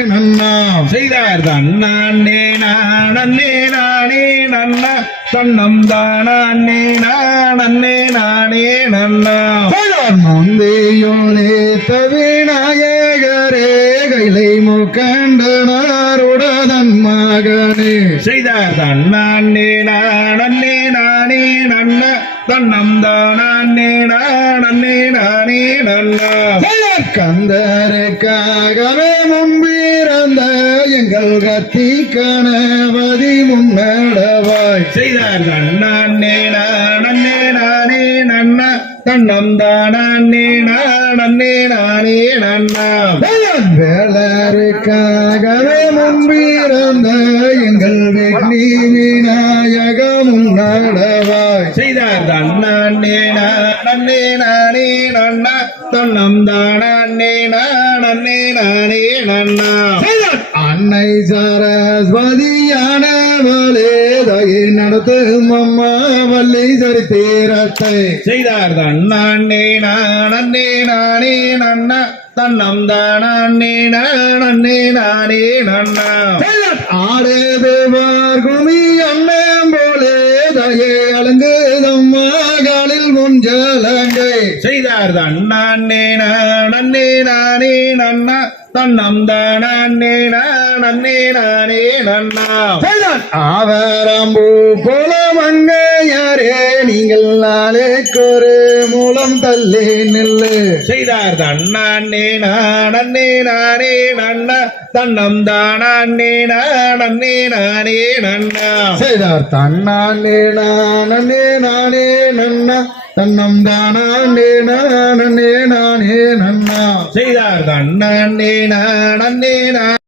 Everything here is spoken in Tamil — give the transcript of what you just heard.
நன்னா. செய்தார் தன்னே நானே நானே நன்னா. தன்னம் தானே நானே நானே நன்னா. முந்தையோனே தவிநாயகரே கைலை முக்கண்டனாருடதன் மகனே. செய்தார் தன்னே நானே நானே நன்ன. தன்னம் தானே நானே நானே நன்னா. கந்தருக்காகவே முன்பிறந்த எங்கள் கத்தி கணபதி முன்னடவாய். செய்தார் தன்னே நானே நானே நன்னா தன்னம் தானே நானே நானே நன்னா வேளருக்காகவே முன்பிறந்த எங்கள் வெற்றி விநாயக முன்னடவாய். செய்தார் தன்னே நானே நானே நன்னா தன்னம் தானே நான் நானே நன்னா அன்னை சரஸ்வதியானவளே தகை நடத்தும் அம்மா வள்ளி சரித்திரத்தை செய்தார். தன்னே நானே நானே நன்னா தன்னம் தானே நானே நானே நன்னா ஆடுதுவார் குமி அண்ணன் போலே தகை அலங்குதம்மா காலில் முஞ்சலங்கை செய்தார் தன்னே நானே நானே நன்னா. தன்னம் தானே நானே நானே நன்னா. ஆவரம்பூ போல மங்கையாரே நீங்கள் நாளைக்கொரு மூலம் தள்ளி நில்லு. செய்தார் தன்னே நானே நானே நன்னா. தன்னம் தானே நானே நானே நன்னா. செய்தார் தன்னானே நானே நானே நன்னா. தன்னம் தானே நானே நானே நன்னா. செய்தார் தன்னே நானே நான்